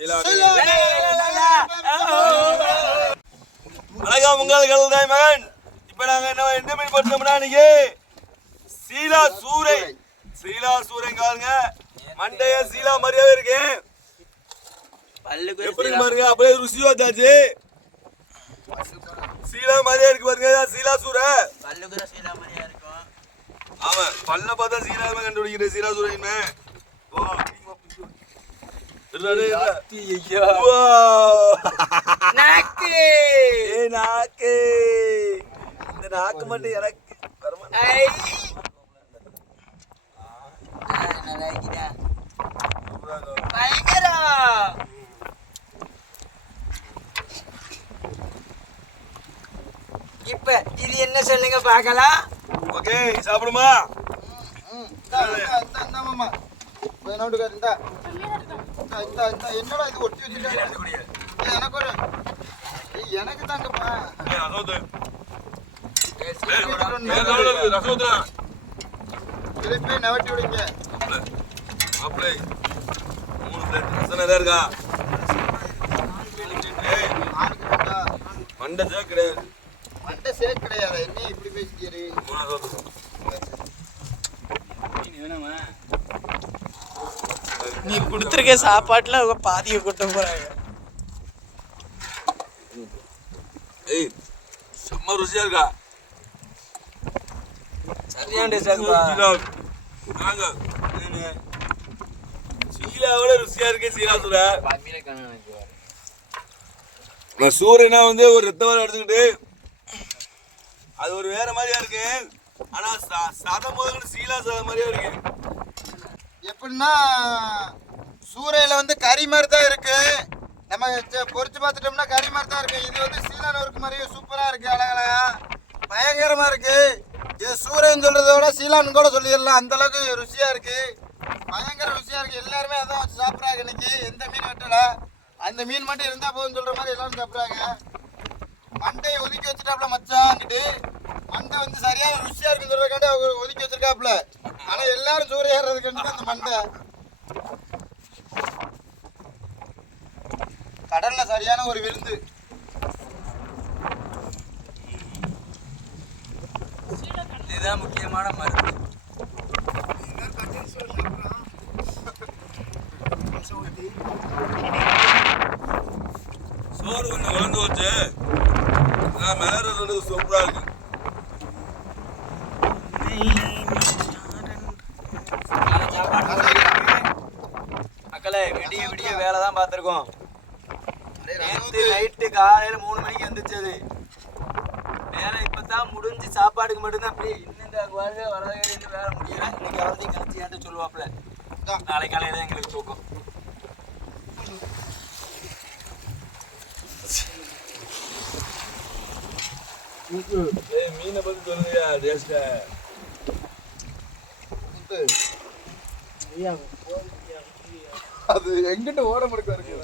வணக்கம் உங்கள் தாய் மகன். இப்ப நாங்க என்ன மீன் போட்டோம்னா இன்னைக்கு சீலா சூரை. சீலா சூரை காலுங்க, மண்டைய சீலா மாதிரியாவே இருக்கு. எப்படி பாருங்க, அப்படியே ருசி வந்தாச்சு. சீலா மாதிரியா இருக்கு பாருங்க, சீலா சூரை. ஆமா, பல்ல பார்த்தா சீலாவே கண்டுபிடிக்கிறேன். சீலா சூரையுமே நாக்கு மட்டும் எனக்கு இப்ப இது என்ன சொல்லுங்க பாக்கலாம். ஓகே, சாப்பிடுமா? என்னடா இது ஒட்டி வச்சுட்டு எனக்கு தாங்கப்பா. திருப்பி நவட்டி விடுங்க. மண்டை சேக் கிடையாது. மண்டை சேக் கிடையாது. என்ன இப்படி பேசிக்கிறீ? நீ கொடுத்துருக்க சாப்பாட்டுல அவங்க பாதியை கொட்ட போறாங்க. ஏய், செம்ம ருசியா இருக்கா. சரியான டேஸ்டா இருக்குப்பா. சீலாவோட ருசியா இருக்கு சீலா சூரை. சூரியனா வந்து ஒரு ரத்த வரை எடுத்துக்கிட்டு அது ஒரு வேற மாதிரியா இருக்கு. ஆனா சதம் முதல் சீலா சதம் மாதிரியா இருக்கு. எப்படின்னா சூறையில வந்து கறி மாதிரி தான் இருக்கு. நம்ம பொறிச்சு பார்த்துட்டோம்னா கறி மாதிரி தான் இருக்கு. இது வந்து சீலா நொறுக்கு மாதிரியே சூப்பரா இருக்கு. அழகழகா பயங்கரமா இருக்கு. இது சூரியன்னு சொல்றத விட சீலான்னு கூட சொல்லிடலாம். அந்த அளவுக்கு ருசியா இருக்கு. பயங்கர ருசியா இருக்கு. எல்லாருமே அதான் வச்சு சாப்பிட்றாங்க இன்னைக்கு. எந்த மீன் வெட்டல, அந்த மீன் மட்டும் இருந்தா போதும்னு சொல்ற மாதிரி எல்லாரும் சாப்பிட்றாங்க. மண்டையை ஒதுக்கி வச்சுட்டாப்ல மச்சான்ட்டு. மண்டை வந்து சரியான ருசியா இருக்குன்னு சொல்றதுக்காண்டி அவங்க ஒதுக்கி வச்சிருக்காப்ல. ஆனா எல்லாரும் சூரிய ஏறுறதுக்காண்டி தான் அந்த மண்டை. கடல்ல சரியான ஒரு விருந்து. இதுதான் முக்கியமான மருந்து. சோறு கொஞ்சம் வளர்ந்து வச்சு மிளகு வந்து சூப்பரா இருக்கு. மக்களே, விடிய விடிய வேலை தான் பார்த்துருக்கோம். நேற்று நைட்டு காலையில 3 மணிக்கு வந்துச்சது வேலை. இப்பதான் முடிஞ்சு சாப்பாடுக்கு மட்டும்தான். அப்படி இன்னும் இந்த வரது இன்னும் வேலை முடியல. இன்னைக்கு எல்லாத்தையும் கழிச்சு ஏன்ட்டு சொல்லுவாப்புல. நாளை காலையில எங்களுக்கு தூக்கம். மீனை பத்தி சொல்லுங்க. டேஸ்ட அது எங்கிட்ட ஓட முடிக்க இருக்கு.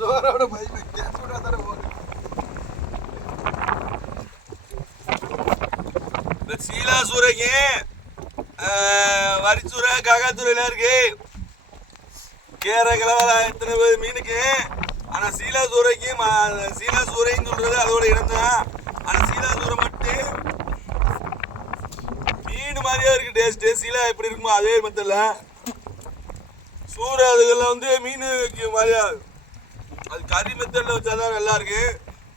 சோரோட சீலா சூரைக்கு வரிச்சூரை காக்காத்தூரையில இருக்கு. கேரை கிழவர எத்தனை பேர் மீனுக்கு. ஆனா சீலா சூரைக்கு சீலா சூரைன்னு சொல்றது அதோட இடம் தான். ஆனா சீலா சூரை மட்டும் மீன் மாதிரியா இருக்கு டேஸ்ட். சீலா எப்படி இருக்குமோ அதே மெத்தட்ல சூரை அதுக்கெல்லாம் வந்து மீனுக்கு மாதிரியா அது கறி மெத்தட்ல வச்சாதான் நல்லா இருக்கு.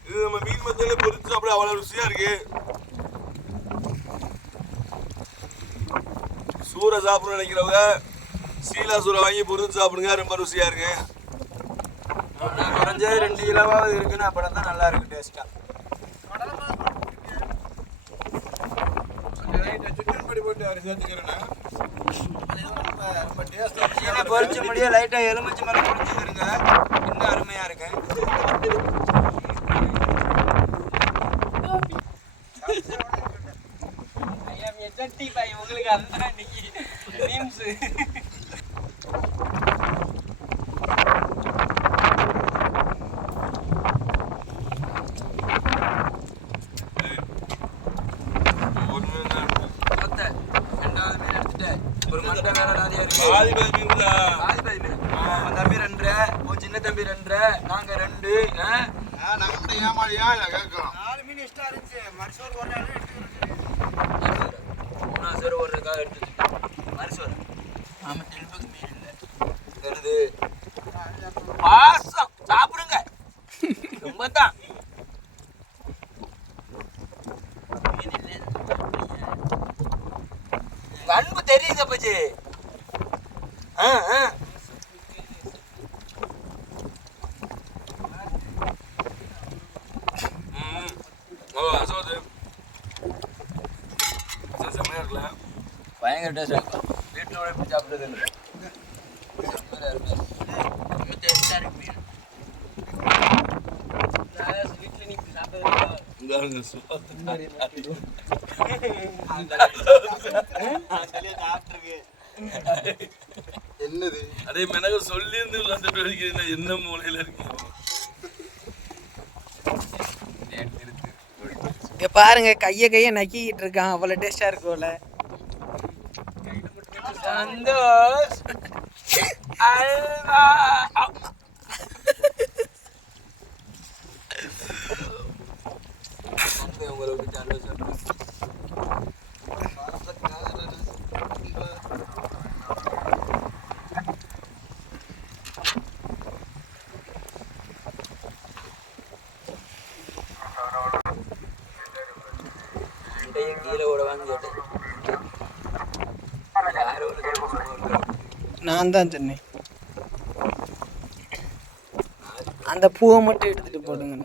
இது நம்ம மீன் மெத்தட்ல பொரிச்சு சாப்பிட அவ்வளவு ருசியா இருக்கு. சூரை சாப்பிட நினைக்கிறவங்க சீலா சூரை வாங்கி பொரிச்சு சாப்பிடுங்க. ரொம்ப ருசியா இருக்கு. குறைஞ்சது 2 கிலோவாவது இருக்குன்னு அப்புறம் தான் நல்லா இருக்கு டேஸ்டா. பொரிச்ச முடிய லைட்டா எலுமிச்சை மரம் பொரிச்சுக்கிறங்க. இன்னும் அருமையா இருக்கு. உங்களுக்கு அதுதான் இன்னைக்கு மீம்ஸ். ஒரு மண்டை வேற நிறைய இருக்கு. பாதி மீன் மீன் என்ன தம்பி 2 நாங்க 2 நாங்க மட்டும் ஏமாளியா இல்ல கேட்கிறோம். 4 மீன் எக்ஸ்ட்ரா இருந்துச்சு. மறுசோறு ஒரு நாள் எடுத்துக்கிறோம். 3 சோறு போடுறதுக்காக எடுத்து மறுசோறு. ஆமா தெளிவுக்கு மீன் இல்லை வருது பாசம் சாப்பிடுங்க ரொம்ப தான் அன்பு தெரியுது அப்பச்சி. பயங்கர டேஸ்ட். வீட்டில் எப்படி சாப்பிட்டது இல்லை. வீட்டில் நீ என்னது அதே மெனக சொல்லி இருந்து என்ன மூலையில இருக்கு. இங்க பாருங்க கைய நக்கிக்கிட்டு இருக்கான். அவ்வளவு டேஸ்டா இருக்கும்ல. சந்தோஷ் அல்வா உங்களுக்கு சந்தோஷம். கீழே ஓடவான்னு கேட்டேன். நான் தான் சொன்னேன் அந்த பூவை மட்டும் எடுத்துட்டு போடுங்க.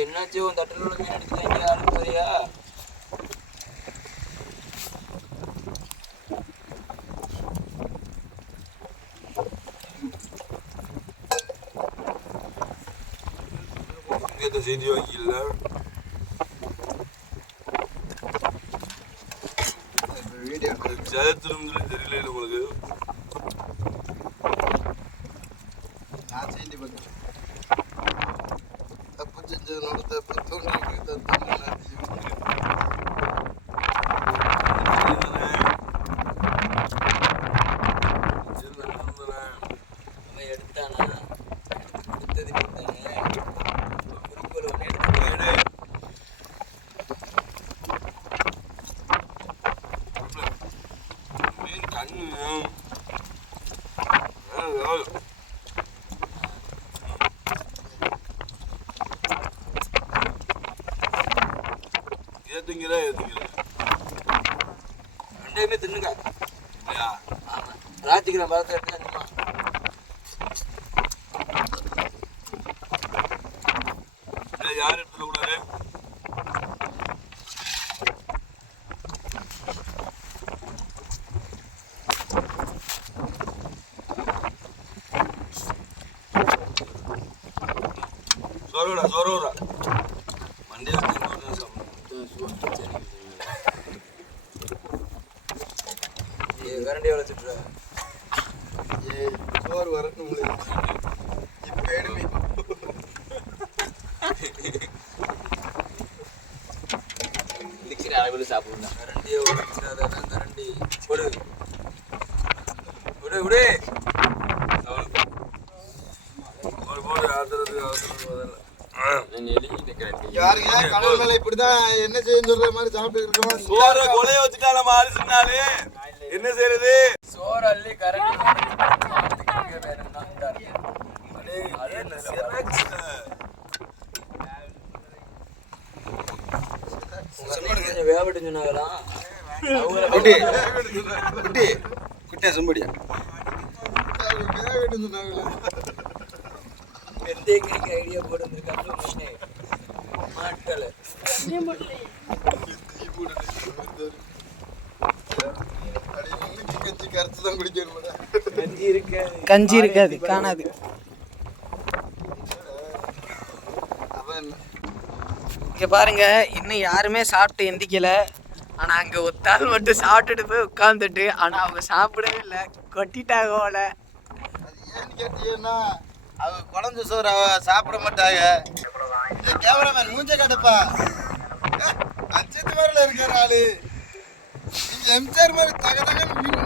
என்னாச்சு உன் தட்டில் உள்ள மீன் எடுத்துட்டாங்க யாரும் சரியா? செய்தி வாங்கில ஜெயத்திலும் தெரியல உங்களுக்கு. நான் செய்தி பார்த்தேன். தப்பு செஞ்சதோட தப்பு தோணி எடுத்தானா எடுத்தது ரெண்டையுமே தின்னுங்க. ராத்திக்கு நான் பார்த்து எடுத்து யார் எடுத்துட கூடாது. சோரோடா மண்டியில் கரண்டி வளர்த்துட்டு சோறு வரணும் இப்போ எடுமே அளவில் சாப்பிடுங்க. கரண்டியை உடைச்சிடாதான் கரண்டி கொடு விடு விடு யாருங்க கடல் மேல இப்படிதான் என்ன செய்யன்னு சொல்ற மாதிரி சாப்பிட்டு இருக்கோம். சோற கொலைய வச்சுட்டா நம்ம அரிசினாலே என்ன செய்யறது? சோறு அள்ளி கரண்டி வேவட்டு சொன்னாங்களாம். குட்டியா சொம்படியா வெந்தயக்கறிக்கு ஐடியா போட்டு வந்திருக்காங்க மாட்கள். கஞ்சி இருக்காது காணாது. இங்க பாருங்க இன்னும் யாருமே சாப்பிட்டு எந்திக்கல. ஆனா அங்க ஒத்தாள் மட்டும் சாப்பிட்டுட்டு போய் உட்காந்துட்டு ஆனா அவங்க சாப்பிடவே இல்லை கொட்டிட்டாங்க போல. ஏன்னு கேட்டீங்கன்னா அவ குழந்தை சோறு சாப்பிட மாட்டாங்க. கேமராமேன் மூஞ்ச காட்டுப்பா. அச்சத்து மாதிரில இருக்கிற ஆளு. நீங்க எம்ஜிஆர் மாதிரி தக தகன்னு